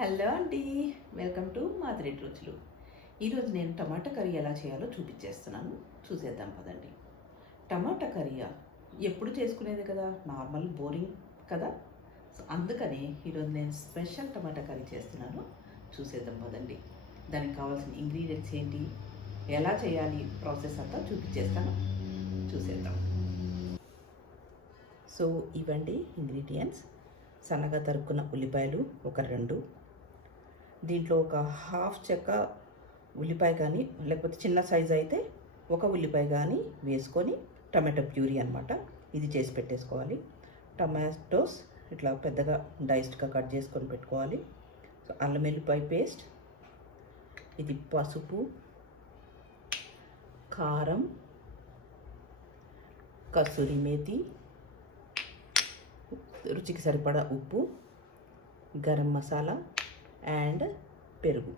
Hello అండి, welcome to మాదిరి రుచులు. ఈరోజు నేను టమాటా కర్రీ ఎలా చేయాలో చూపించేస్తున్నాను. చూసేద్దాం పదండి. టమాటా కర్రీయా ఎప్పుడు చేసుకునేది కదా, నార్మల్ బోరింగ్ కదా. సో అందుకని ఈరోజు నేను స్పెషల్ టమాటా కర్రీ చేస్తున్నాను. చూసేద్దాం పదండి. దానికి కావాల్సిన ఇంగ్రీడియంట్స్ ఏంటి, ఎలా చేయాలి, ప్రాసెస్ అంతా చూపించేస్తాను. చూసేద్దాం. సో ఇవండి ఇంగ్రీడియంట్స్. సన్నగా తరుక్కున్న ఉల్లిపాయలు ఒక 2, దీంట్లో ఒక హాఫ్ చెక్క ఉల్లిపాయ కానీ లేకపోతే చిన్న సైజు అయితే ఒక ఉల్లిపాయ కానీ వేసుకొని టమాటో ప్యూరీ అనమాట, ఇది చేసి పెట్టేసుకోవాలి. టమాటోస్ ఇట్లా పెద్దగా డైస్డ్గా కట్ చేసుకొని పెట్టుకోవాలి. సో అల్లం వెల్లిపాయ పేస్ట్, ఇది పసుపు, కారం, కసూరి మేతి, రుచికి సరిపడా ఉప్పు, గరం మసాలా అండ్ పెరుగు.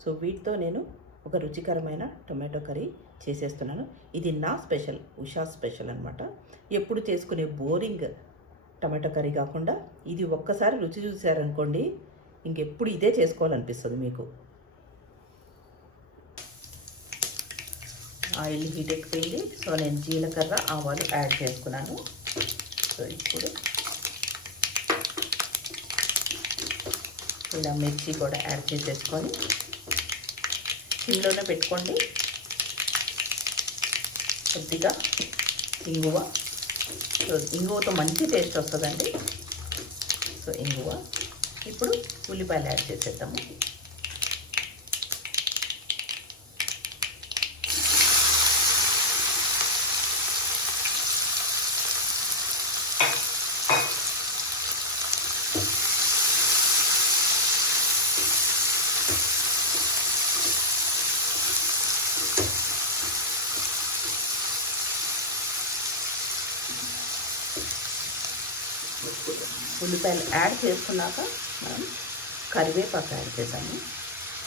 సో వీటితో నేను ఒక రుచికరమైన టొమాటో కర్రీ చేసేస్తున్నాను. ఇది నా స్పెషల్, ఉషా స్పెషల్ అనమాట. ఎప్పుడు చేసుకునే బోరింగ్ టమాటో కర్రీ కాకుండా ఇది ఒక్కసారి రుచి చూసారనుకోండి, ఇంకెప్పుడు ఇదే చేసుకోవాలనిపిస్తుంది మీకు. Oil heat ఎక్కిపోయింది. సో నేను జీలకర్ర, ఆవాలు యాడ్ చేసుకున్నాను. సో ఇప్పుడు ఇలా మిర్చి కూడా యాడ్ చేసేసుకొని సిమ్లోనే పెట్టుకోండి. కొద్దిగా ఇంగువ, సో ఇంగువతో మంచి టేస్ట్ వస్తుందండి. సో ఇంగువ. ఇప్పుడు ఉల్లిపాయలు యాడ్ చేసేద్దాము. ఉల్లిపాయలు యాడ్ చేసుకున్నాక మనం కరివేపాకు యాడ్ చేద్దాము.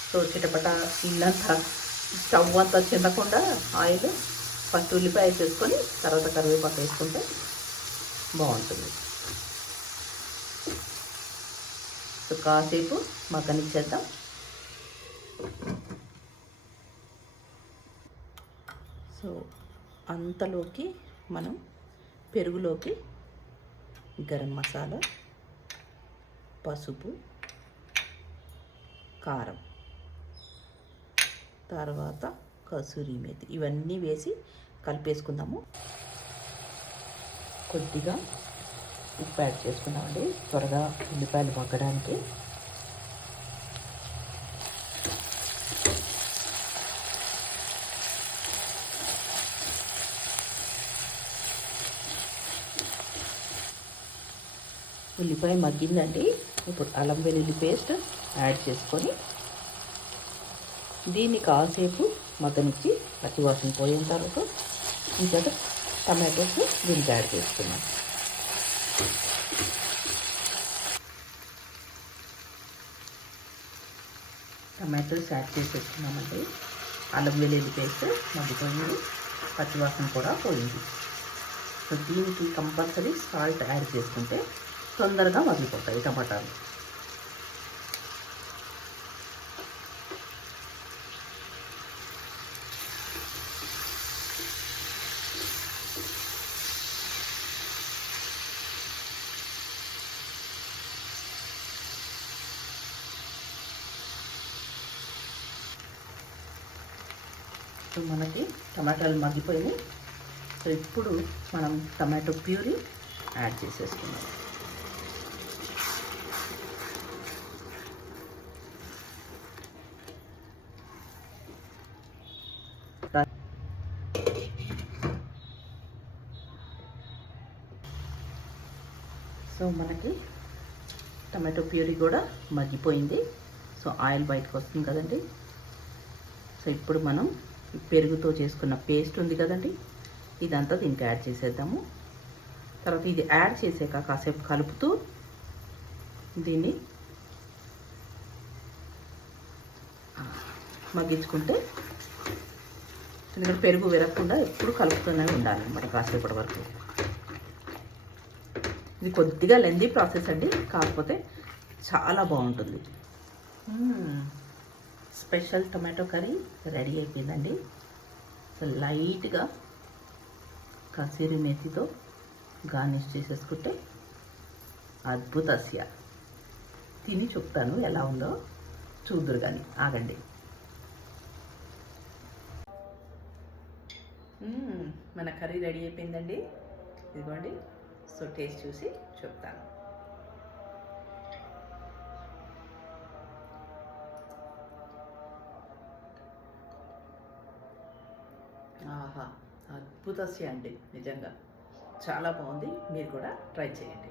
సో చిటపట ఇల్లంతా స్టవ్ అంతా చెందకుండా ఆయిల్ ఫస్ట్ ఉల్లిపాయ వేసేసుకొని తర్వాత కరివేపాకు వేసుకుంటే బాగుంటుంది. సో కాసేపు మగ్గనిచ్చేద్దాం. సో అంతలోకి మనం పెరుగులోకి గరం మసాలా, పసుపు, కారం, తర్వాత కసూరి మేతి ఇవన్నీ వేసి కలిపేసుకుందాము. కొద్దిగా ఉప్పు యాడ్ చేసుకుందామండి త్వరగా ఉల్లిపాయలు మగ్గడానికి. ఉల్లిపాయ మగ్గిందండి. ఇప్పుడు అల్లం వెల్లుల్లి పేస్ట్ యాడ్ చేసుకొని దీన్ని కాసేపు మగ్గనిచ్చి పచ్చివాసన పోయిన తర్వాత ఇంకా టమాటోస్ దీనికి యాడ్ చేసుకున్నాం. టమాటోస్ యాడ్ చేసేసుకున్నామండి. అల్లం వెల్లుల్లి పేస్ట్ మగ్గిపోయింది, పచ్చివాసన కూడా పోయింది. సో దీనికి కంపల్సరీ సాల్ట్ యాడ్ చేసుకుంటే తొందరగా మగ్గిపోతాయి టమాటాలు. సో మనకి టమాటాలు మగ్గిపోయినాయి. సో ఇప్పుడు మనం టమాటో ప్యూరీ యాడ్ చేసేసుకున్నాం. సో మనకి టమాటో ప్యూరీ కూడా మగ్గిపోయింది. సో ఆయిల్ బయటకు వస్తుంది కదండి. సో ఇప్పుడు మనం పెరుగుతో చేసుకున్న పేస్ట్ ఉంది కదండి, ఇదంతా దీనికి యాడ్ చేసేద్దాము. తర్వాత ఇది యాడ్ చేసాక కాసేపు కలుపుతూ దీన్ని మగ్గించుకుంటే, ఎందుకంటే పెరుగు విరగకుండా ఎప్పుడు కలుపుతూనే ఉండాలన్నమాట కాసేపటి వరకు. ఇది కొద్దిగా లెందీ ప్రాసెస్ అండి, కాకపోతే చాలా బాగుంటుంది. స్పెషల్ టొమాటో కర్రీ రెడీ అయిపోయిందండి. సో లైట్గా కసూరి మేతితో గార్నిష్ చేసేసుకుంటే అద్భుతస్య. తిని చెప్తాను ఎలా ఉందో, చూద్దురు కానీ ఆగండి. మన కర్రీ రెడీ అయిపోయిందండి. ఇదిగోండి. సో టేస్ట్ చూసి చెప్తాను. ఆహా, అద్భుతస్య అండి. నిజంగా చాలా బాగుంది. మీరు కూడా ట్రై చేయండి.